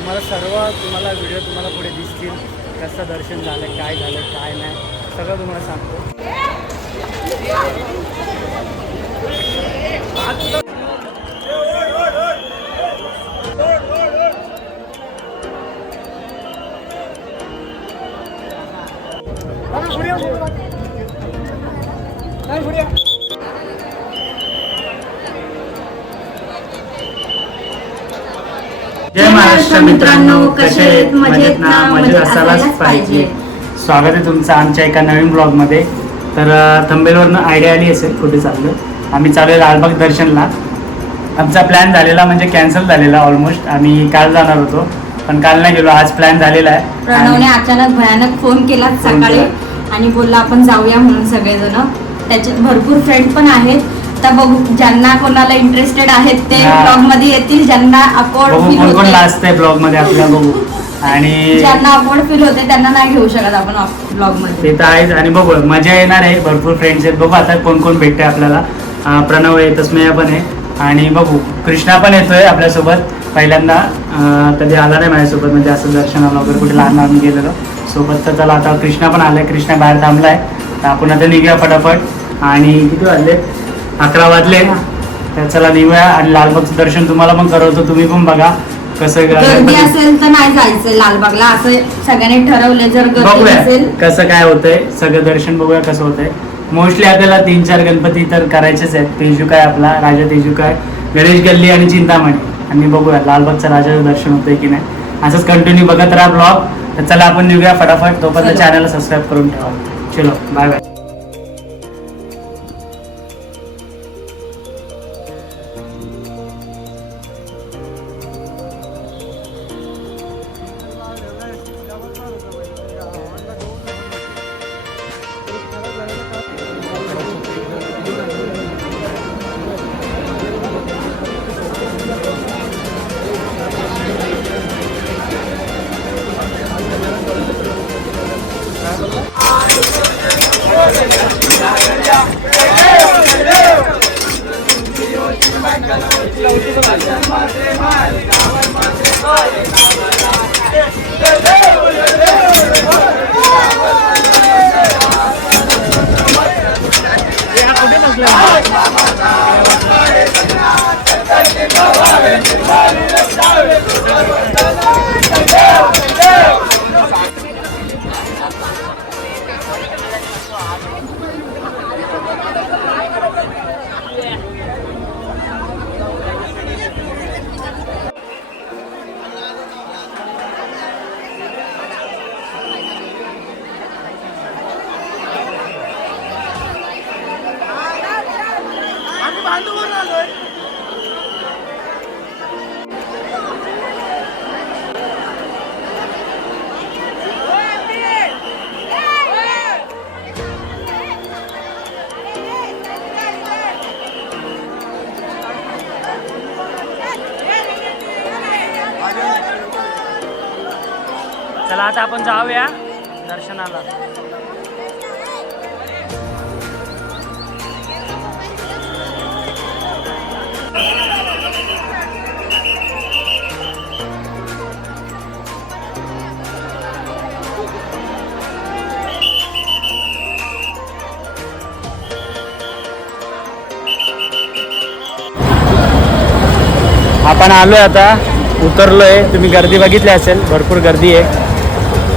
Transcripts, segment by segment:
तुम्हाला सर्व तुम्हाला व्हिडिओ तुम्हाला पुढे दिसतील कसं दर्शन झालं काय झालं काय नाही सगळं तुम्हाला सांगतो. जय महाराष्ट्र मित्रांनो कसे आहेत? मजेत ना? मजेत असायलाच पाहिजे. स्वागत आहे तुमचं आमच्या एका नवीन ब्लॉगमध्ये. तर थंबेलवरनं आयडिया आली असेल कुठे चाललो आम्ही चालू आहे लालबाग दर्शनला. आमचा प्लॅन झालेला म्हणजे कॅन्सल झालेला ऑलमोस्ट आम्ही काल जाणार होतो पण काल नाही गेलो. आज प्लॅन झालेला आहे. प्रणवने अचानक भयानक फोन केला सकाळी. आणि बोलला आपण जाऊया म्हणून सगळेजण. त्याच्यात भरपूर फ्रेंड पण आहेत. तर बघू ज्यांना कोणाला इंटरेस्टेड आहेत ते हा. ब्लॉगमध्ये येतील ज्यांना अकोर्ड बघू फील कोण कोण होते. लाजतंय ब्लॉगमध्ये आपल्या बघू. आणि ज्यांना अकोर्ड फील होते त्यांना नाही घेऊ शकत आपण ब्लॉगमध्ये ते तर आहेच. आणि बघू मजा येणार आहे. भरपूर फ्रेंड्स आहेत. बघू आता कोण कोण भेटते आपल्याला. अं, प्रणव आहे तस्मया पण आहे. आणि बघू कृष्णा पण येतोय आपल्यासोबत पहिल्यांदा. अं, कधी आला नाही माझ्यासोबत म्हणजे असं दर्शनाला वगैरे कुठे लहान लहान गेलेलो. सोबत तर चला आता कृष्णा पण आलाय. कृष्णा बाहेर थांबलाय. तर आपण आता निघूया फटाफट. आणि किती वाजले? अकरा वाजले. तर चला निघूया आणि लालबागचं दर्शन तुम्हाला पण करवतो. तुम्ही पण बघा कसं गर्दी असेल तर नाही जायचं लालबागला. असं सगळ्यांनी ठरवले जर गर्दी बघूया असेल कसं काय होतंय. सगळं दर्शन बघूया कसं होतंय. मोस्टली आपल्याला तीन चार गणपती तर करायचेच आहेत. तेजू काय आपला राजा तेजू काय गणेश गल्ली आणि चिंतामणी. आणि बघूया लालबागचं राजाचं दर्शन होतंय की नाही. असंच कंटिन्यू बघत राहा ब्लॉग तर चला आपण निघूया फटाफट. तोपर्यंत चला. चॅनलला सबस्क्राईब करून ठेवा. चलो बाय बाय आता आपण जाऊया दर्शनाला. आपण आलोय आता. उतरलोय. तुम्ही गर्दी बघितली असेल. भरपूर गर्दी आहे.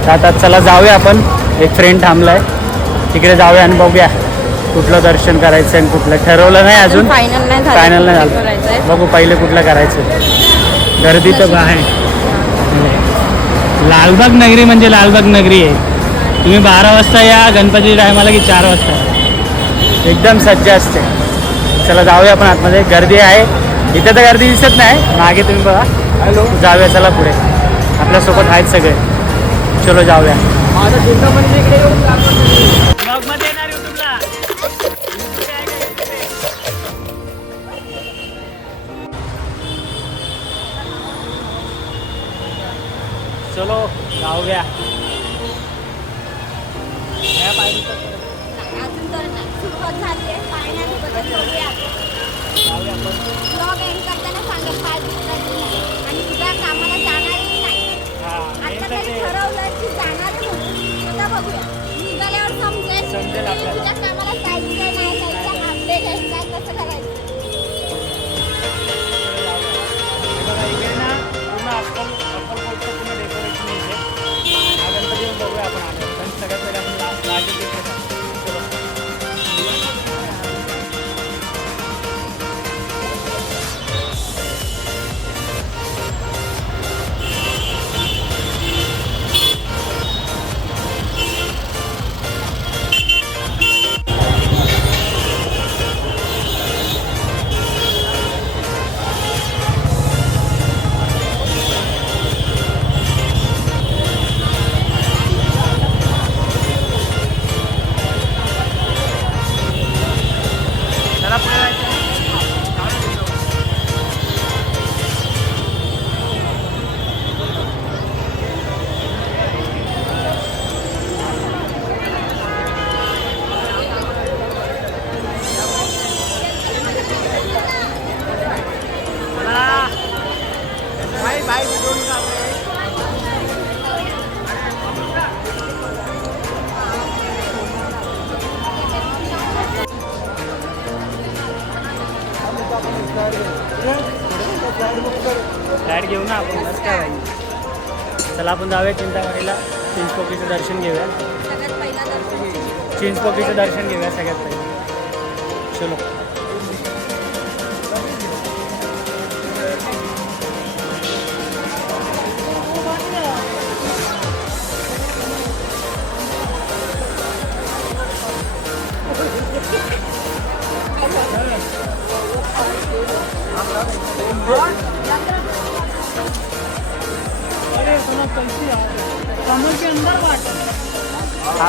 तर आता चला जाऊया आपण. एक फ्रेंड थांबलाय. तिकडे जाऊया आणि बघूया कुठलं दर्शन करायचं आणि कुठलं. ठरवलं नाही अजून. फायनल नाही झालं. फायनल नाही कुठलं करायचंय. झालं बघू पहिले कुठलं करायचं. गर्दी तर आहे. लालबाग नगरी म्हणजे लालबाग नगरी आहे. तुम्ही बारा वाजता या गणपती टायमाला की चार वाजता? एकदम सज्ज असते. चला जाऊया आपण आतमध्ये. गर्दी आहे. इथे तर गर्दी दिसत नाही. मागे तुम्ही बघा. हॅलो जाऊया चला पुढे. आपल्यासोबत आहेत सगळे. चलो जाऊया. ब्लॉगमध्ये Thank you.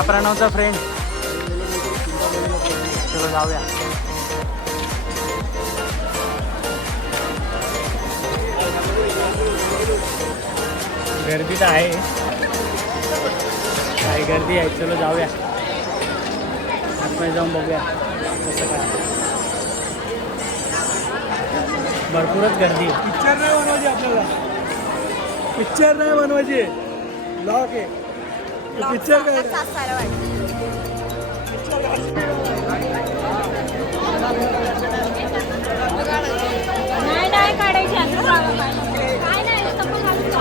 प्रणवचा फ्रेंड चलो जाऊया. गर्दी तर आहे. काय गर्दी आहे. चलो जाऊया. आतमध्ये जाऊन बघूया कसं काय. भरपूरच गर्दी आहे. पिक्चर नाही बनवायची आपल्याला. पिक्चर नाही बनवायची. लॉक आहे. नाही नाही काढायची आता जावं काय नाही नुसतं पण घालून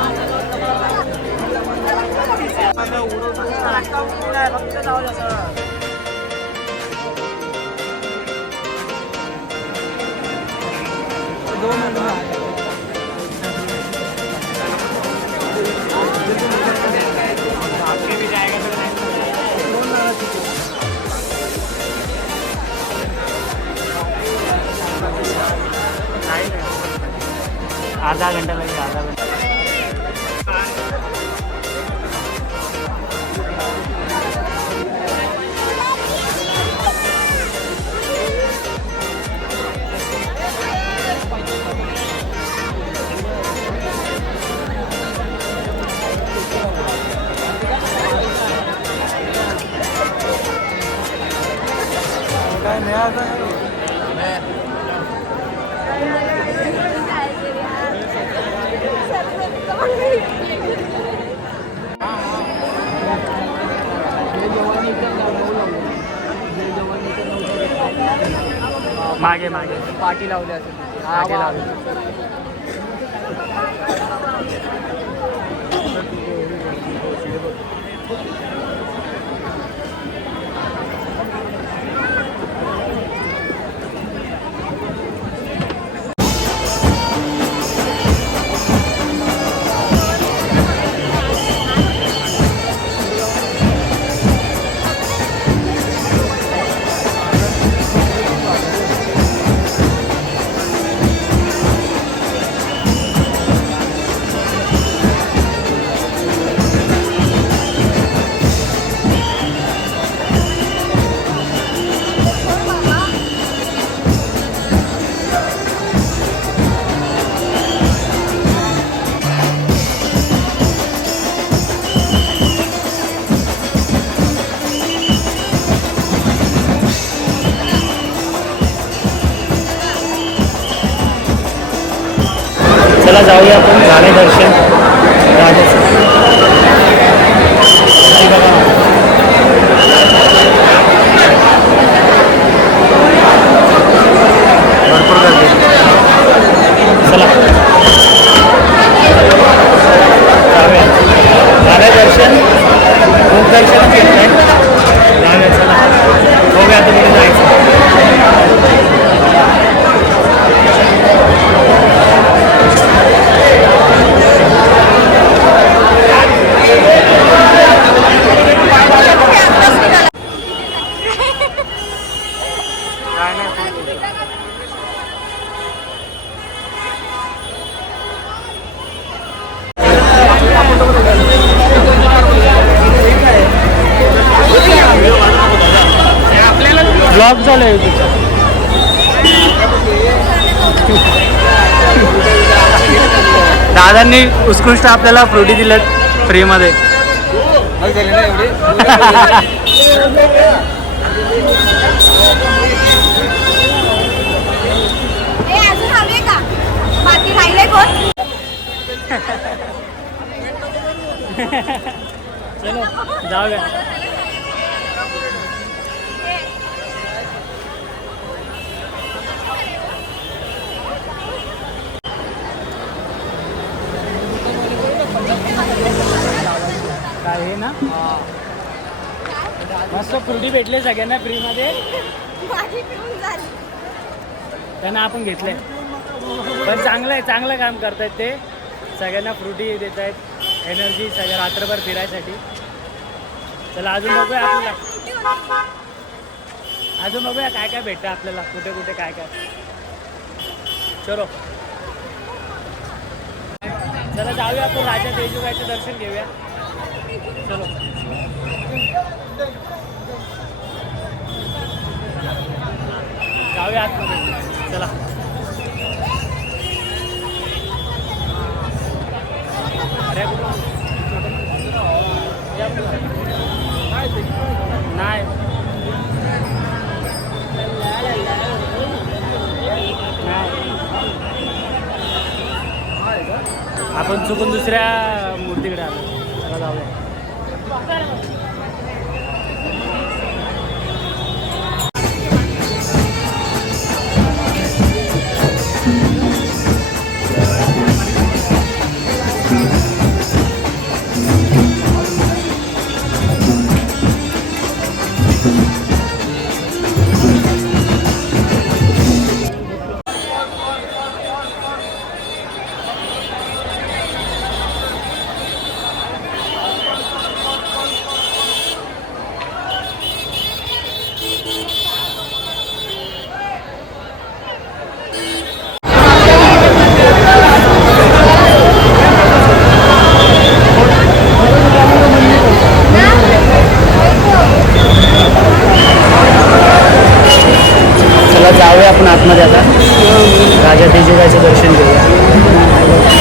आपके आधा घंटा लगेगा आधा घंटा. लावले असेल. मागे लावले चला जाऊया आपण झाले दर्शन राजाचं. हे बघा. चालू आहे तुझा दादांनी उत्कृष्ट आपल्याला फ्रुटी दिल्यात फ्रीमध्ये ए अजून हवे का? बाकी राहिले कोण? चलो जाऊया. काय हे ना? मस्त फ्रुटी भेटले सगळ्यांना फ्रीमध्ये. माझी पिऊन झाली. त्यांना आपण घेतले पण चांगलं आहे चांगलं काम करतायत ते. सगळ्यांना फ्रुटी देत आहेत एनर्जी सगळ्या रात्रभर फिरायसाठी. चला अजून बघूया आपल्याला. अजून बघूया काय काय भेटतं आपल्याला. कुठे कुठे काय काय. चलो. चला जाऊया आपण राजा देजुगाचं दर्शन घेऊया. जाऊया आतमध्ये चला. नाही नाही. आपण चुकून दुसऱ्या मूर्तीकडे आलो. जाऊया. चला जाऊया आपण आतमध्ये आता. राजा देजुगाचं दर्शन घेऊया.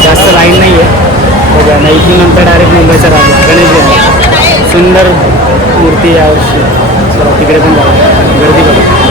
जास्त लाईन नाही आहे बघा ना इथून नंतर डायरेक्ट मुंबईचा राजा गणेश गणेश सुंदर मूर्ती यावर्षी तिकडे पण जाऊया. गर्दी बघा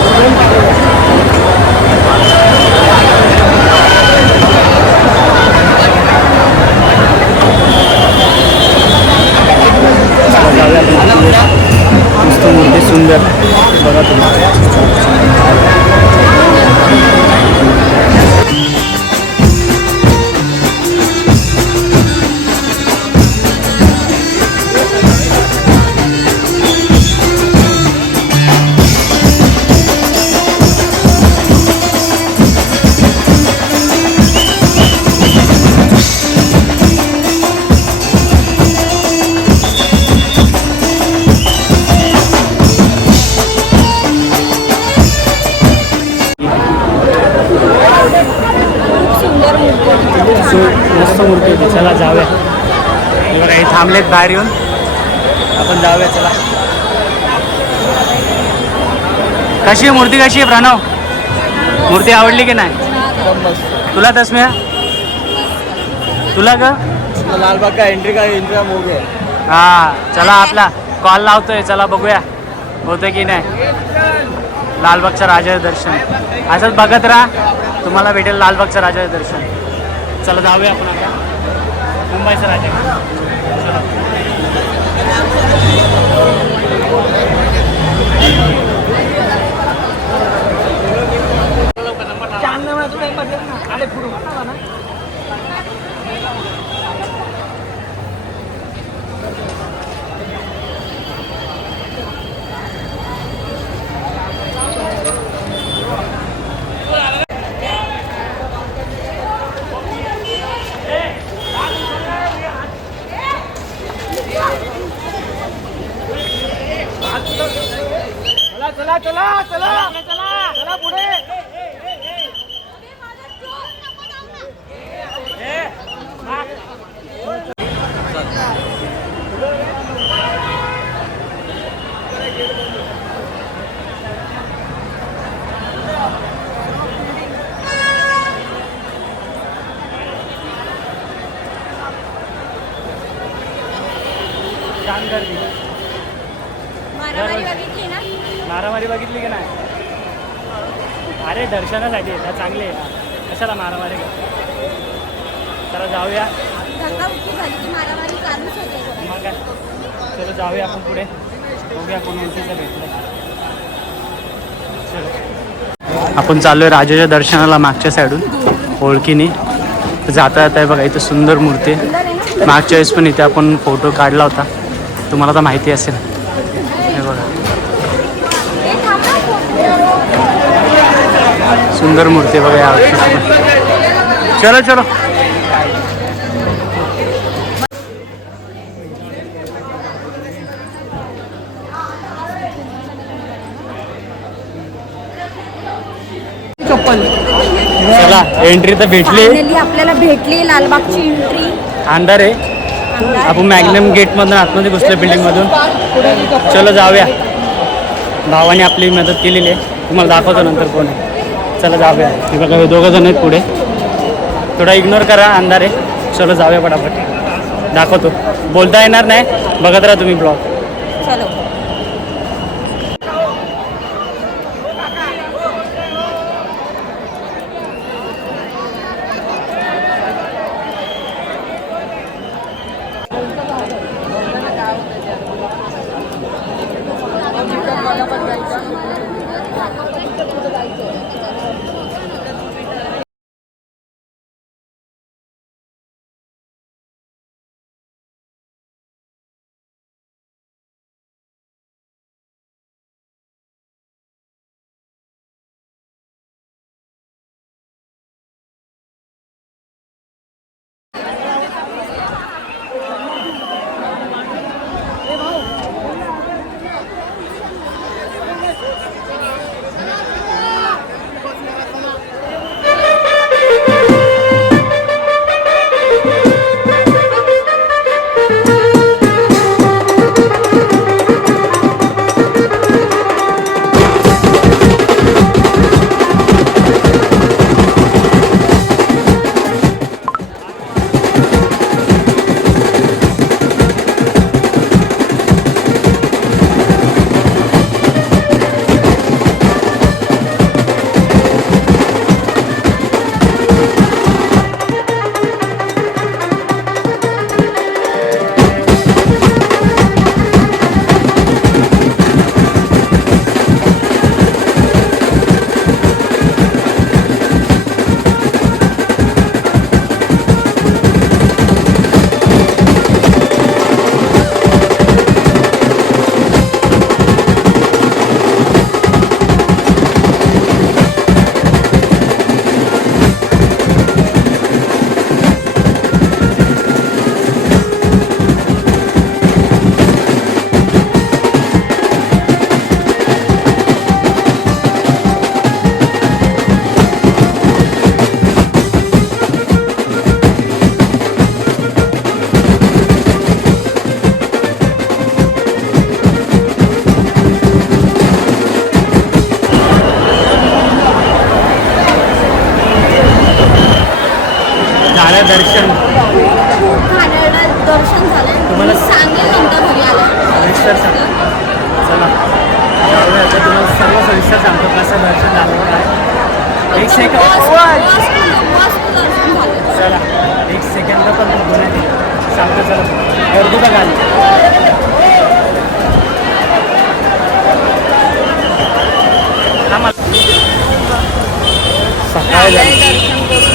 थांबलेत बाहेर येऊन आपण जाऊया चला. कशी आहे मूर्ती कशी आहे प्रणव? मूर्ती आवडली की नाही? तुला तस्म्या? तुला का लालबाग का एंट्री का एंट्री का मूव है हा चला आपला कॉल लावतोय चला बघूया. होतं की नाही? लालबागच्या राजाचं दर्शन. असंच बघत राहा तुम्हाला भेटेल लालबागच्या राजाचं दर्शन. चला जाऊया आपण आता. मुंबईचं राजा चला चला चला चला चला पुढे छान गर्दी मारामारी बघितली ना? मारामारी बघितली की नाही? अरे दर्शनासाठी येतात चांगले येतात कशाला मारामारी? चला जाऊया. मग काय? चलो जाऊया आपण पुढे. बघूया कोण ओळखीचं भेटलं. चलो. आपण चाललोय राजाच्या दर्शनाला मागच्या साईडून ओळखीने. तर जाता जाता आहे बघा इथं सुंदर मूर्ती आहे. मागच्या वेळेस पण इथे आपण फोटो काढला होता. तुम्हाला तर माहिती असेल. हे बघा. सुंदर मूर्ती बघा या. चलो चलो. चला एंट्री तर भेटली. आपल्याला भेटली लालबागची एंट्री अंधार आहे. आपण मॅग्नम गेटमधून आतमध्ये घुसलो बिल्डिंगमधून. चलो जाऊया. भावाने आपली मदत केलेली आहे. तुम्हाला दाखवतो नंतर कोण आहे. चला जाऊया. हे बघा हे दोघं जण आहेत पुढे. थोडा इग्नोर करा अंधार आहे. चलो जाऊया पटापट दाखवतो. बोलता येणार नाही. बघत राहा तुम्ही ब्लॉग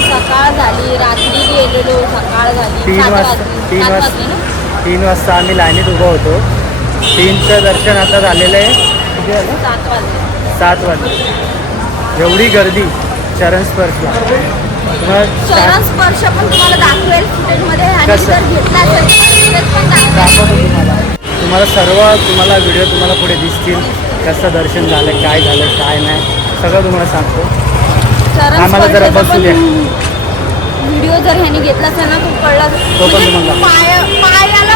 सकाळ झाली रात्री गेलेलो झाली. तीन वाजता. तीन वाजता तीन वाजता आम्ही लाईनीत उभं होतो. तीनचं दर्शन आता झालेलं आहे. किती झालं? सात वाजले सात वाजले एवढी गर्दी चरण स्पर्शला तुम्हाला चरण स्पर्श पण तुम्हाला दाखवेल फुटेजमध्ये आणि कसं? जर घेतला असेल तर footage पण दाखवेल. दाखवतो तुम्हाला. तुम्हाला सर्व तुम्हाला व्हिडिओ तुम्हाला पुढे दिसतील. कसं दर्शन झालं काय झालं काय नाही सगळं तुम्हाला सांगतो. आम्हाला जरा स्पर्शाचा बसू द्या. व्हिडिओ जर ह्याने घेतला असेल ना तो कळला तो पण म्हणजे तुम्हाला. पाया पायाला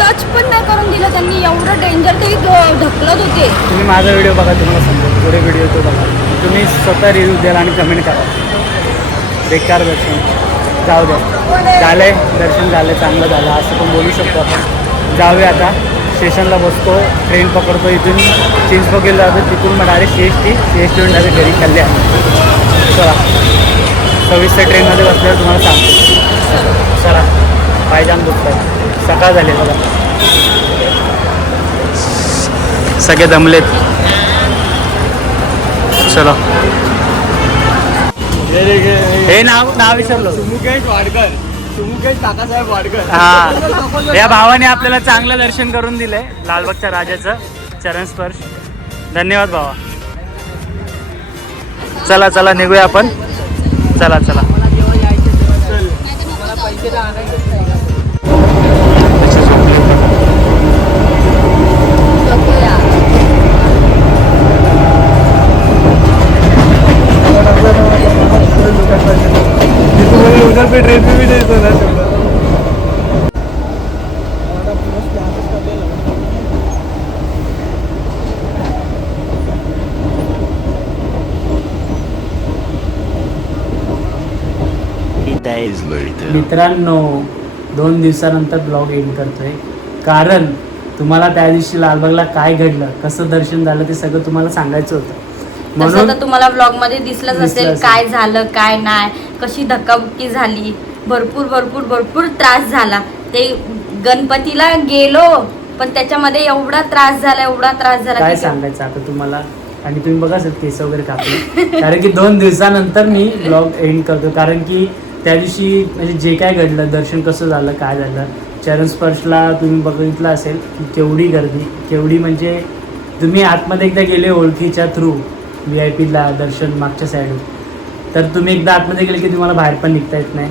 टच पण नाही करून दिलं त्यांनी. एवढं डेंजर ते ढकलत होते. तुम्ही माझा व्हिडिओ बघा तुम्हाला समजेल. पुढे व्हिडिओ तो बघा. तुम्ही स्वतः रिव्ह्यू द्याल आणि कमेंट करा. बेकार दर्शन. जाऊ द्या आहे दर्शन झालं चांगलं झालं. असं पण बोलू शकतो आपण. जाऊया आता. स्टेशनला बसतो. ट्रेन पकडतो इथून. चिंचपोकीला जातो. तिथून मग direct C S T C S टीहून direct घरी आहे चला. सव्वीसच्या ट्रेनमध्ये बसल्यावर तुम्हाला सांगतो. चला. पायजान दुखत आहे सकाळ झाली बघा. सगळे दमलेत. चला. हे नाव नाव विसरलो. सुमुकेश वाडकर. सुमुकेश काकासाहेब वाडकर. हा. या भावाने आपल्याला चांगलं दर्शन करून दिलंय. लालबागच्या राजाचं चरण स्पर्श. धन्यवाद भावा. चला चला निघूया आपण. चला चला. मित्रांनो दोन दिवसानंतर ब्लॉग एंड करतोय. कारण तुम्हाला त्या दिवशी लालबागला काय घडलं कसं दर्शन झालं ते सगळं तुम्हाला सांगायचं होतं. तसं म्हणून तुम्हाला ब्लॉगमध्ये दिसलंच दिसलं असेल असेल. काय झालं काय नाही कशी धक्काबुक्की झाली भरपूर भरपूर भरपूर त्रास झाला. ते गणपतीला गेलो पण त्याच्यामध्ये एवढा त्रास झाला एवढा त्रास झाला काय की- सांगायचं आता तुम्हाला? आणि तुम्ही बघा सर केस वगैरे कापले. कारण की दोन दिवसानंतर मी ब्लॉग एंड करतो कारण की त्या दिवशी म्हणजे जे काय घडलं दर्शन कसं झालं काय झालं चरण स्पर्शला तुम्ही बघितलं असेल की केवढी गर्दी केवढी म्हणजे तुम्ही आतमध्ये एकदा गेले ओळखीच्या थ्रू व्ही आय पीला दर्शन मागच्या साईडून तर तुम्ही एकदा आतमध्ये गेले की तुम्हाला बाहेर पण निघता येत नाही.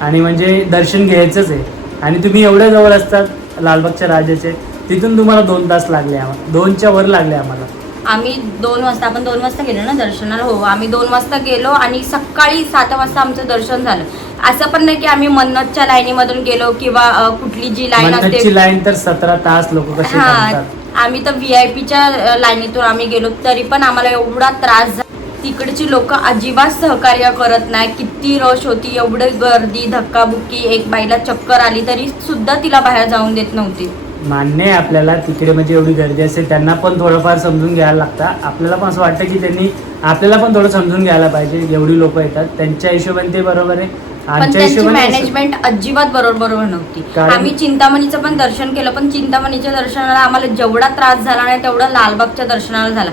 आणि म्हणजे दर्शन घ्यायचंच आहे. आणि तुम्ही एवढ्या जवळ असतात लालबागच्या राजाचे तिथून तुम्हाला दोन तास लागले आम्हाला दोनच्या वर लागले आम्हाला. आम्ही दोन वाजता आपण दोन वाजता गेलो ना दर्शनाला? हो आम्ही दोन वाजता गेलो आणि सकाळी सात वाजता आमचं दर्शन झालं. असं पण नाही की आम्ही मन्नतच्या लाईनीमधून गेलो किंवा कुठली जी लाईन असते. लाईन तर सतरा तास लोक हा आम्ही तर व्ही आय पीच्या लाईनीतून आम्ही गेलो. तरी पण आम्हाला एवढा त्रास झाला तिकडची लोक अजिबात सहकार्य करत नाही. किती रश होती एवढी गर्दी धक्काबुक्की. एक बाईला चक्कर आली तरी सुद्धा तिला बाहेर जाऊन देत नव्हती. मान्य आहे आपल्याला तिकडे म्हणजे एवढी गर्दी असेल त्यांना पण थोडंफार समजून घ्यायला लागतं. आपल्याला पण असं वाटतं की त्यांनी आपल्याला पण थोडं समजून घ्यायला पाहिजे एवढी लोक येतात. त्यांच्या हिशोबाने ते बरोबर आहे. पण त्यांची मॅनेजमेंट अजिबात बरोबर बरोबर नव्हती आम्ही चिंतामणीचं पण दर्शन केलं पण चिंतामणीच्या दर्शनाला आम्हाला जेवढा त्रास झाला नाही तेवढा लालबागच्या दर्शनाला झाला.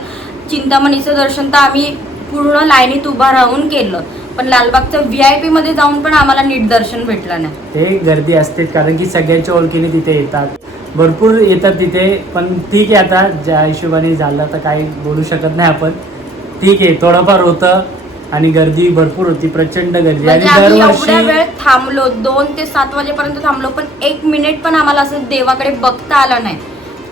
चिंतामणीचं दर्शन तर आम्ही पूर्ण लाईनीत उभा राहून केलं. पण लालबागचं व्ही आय पी मध्ये जाऊन पण आम्हाला नीट दर्शन भेटलं नाही. ते गर्दी असतेच कारण की सगळ्यांच्या ओळखीने तिथे येतात. भरपूर येतात तिथे पण ठीक आहे आता ज्या हिशोबाने झालं तर काही बोलू शकत नाही आपण. ठीक आहे थोडंफार होतं आणि गर्दी भरपूर होती प्रचंड गर्दी. आणि म्हणजे आम्ही एवढ्या दरवर्षी वेळ थांबलो दोन ते सात वाजेपर्यंत थांबलो पण एक मिनिट पण आम्हाला असं देवाकडे बघता आलं नाही.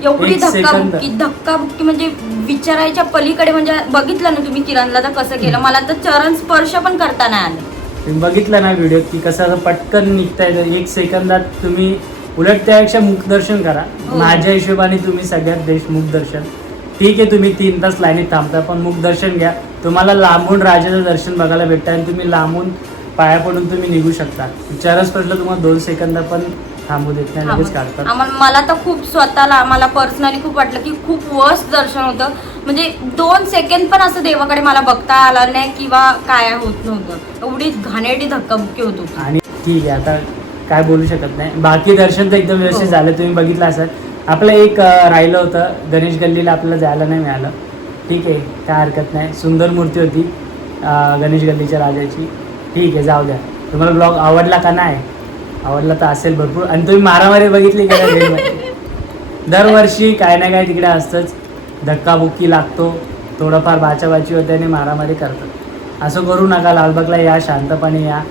एवढी एक. धक्काबुक्की धक्काबुक्की म्हणजे विचारायच्या पलीकडे म्हणजे बघितलं ना तुम्ही किरणला तर कसं केलं? मला तर चरण स्पर्श पण करता नाही आलं. तुम्ही बघितलं ना व्हिडिओ की कसं असं पटकन निघता येतं एक सेकंदात तुम्ही उलट त्यापेक्षा मुखदर्शन करा. हो. माझ्या हिशोबाने तुम्ही सगळ्यात बेस्ट मुखदर्शन ठीक आहे तुम्ही तीन तास लाईनीत थांबता पण मुखदर्शन घ्या. तुम्हाला लांबून राजाचं दर्शन बघायला भेटतं आणि तुम्ही लांबून पाया पडून तुम्ही निघू शकता. चरस पडलं तुम्हाला दोन सेकंद पण थांबू देत नाही लगेच काढतात. आम्हाला मला तर खूप स्वतःला आम्हाला पर्सनली खूप वाटलं की खूप वर्स्ट दर्शन होतं. म्हणजे दोन सेकंड पण असं देवाकडे मला बघता आलं नाही किंवा काय होत नव्हतं. एवढी घाणेरडी धक्काबुक्की होती. आणि ठीक आहे आता काय बोलू शकत नाही. बाकी दर्शन तर एकदम व्यवस्थित हो. झालं. तुम्ही बघितलं असाल. आपलं एक राहिलं होतं. गणेश गल्लीला आपल्याला जायला नाही मिळालं. ठीक आहे. काय हरकत नाही. सुंदर मूर्ती होती गणेश गल्लीच्या राजाची. ठीक आहे. जाऊ द्या. तुम्हाला ब्लॉग आवडला का नाही? आवडला तर असेल भरपूर. आणि तुम्ही मारामारी बघितली का? दरवर्षी काय ना काय तिकडे असतंच. धक्काबुक्की लागतो. थोडंफार बाचाबाची होते आणि मारामारी करतात. असं करू नका. लालबागला या. शांतपणे या.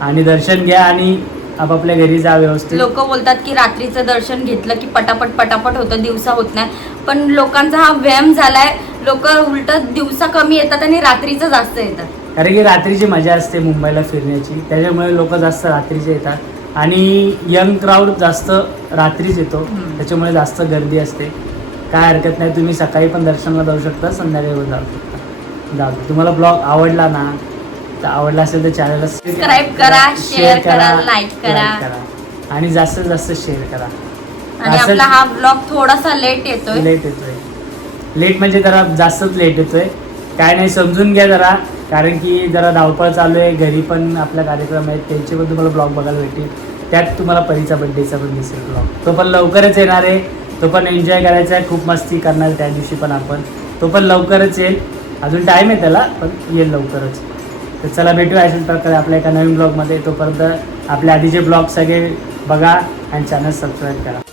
आणि दर्शन घ्या. आणि आपापल्या घरी जा व्यवस्थित. लोक बोलतात की रात्रीचं दर्शन घेतलं की पटापट पटापट होतं दिवसा होत नाही. पण लोकांचा हा व्यायाम झालाय. लोक उलट दिवसा कमी येतात आणि रात्रीचं जास्त येतात. कारण की रात्रीची मजा असते मुंबईला फिरण्याची. त्याच्यामुळे लोक जास्त रात्रीचे येतात. आणि यंग क्राऊड जास्त रात्रीच येतो. त्याच्यामुळे जास्त गर्दी असते. काय हरकत नाही. तुम्ही सकाळी पण दर्शनाला जाऊ शकता संध्याकाळी पण जाऊ शकता. जाऊ. तुम्हाला ब्लॉग आवडला ना तर आवडला असेल तर चॅनलला Subscribe करा, share करा, like करा. आणि जास्तीत जास्त शेअर करा. आणि असं- आपला हा ब्लॉग थोडासा लेट येतोय. लेट येतोय. लेट म्हणजे जरा जास्तच लेट येतोय. काय नाही समजून घ्या जरा. कारण की जरा धावपळ चालू आहे. घरी पण आपला कार्यक्रम आहेत त्यांचे पण तुम्हाला ब्लॉग बघायला भेटेल त्यात तुम्हाला परीचा बड्डेचा पण दिसेल ब्लॉग तो पण लवकरच येणार आहे. तो पण एन्जॉय करायचा आहे. खूप मस्ती करणार त्या दिवशी पण आपण. तो पण लवकरच येईल. अजून टाईम आहे त्याला पण येईल लवकरच. तर चला भेटूया अशाच प्रकारे आपल्या एका नवीन ब्लॉगमध्ये तोपर्यंत आपले आधीचे ब्लॉग सगळे बघा आणि चॅनल सबस्क्राईब करा.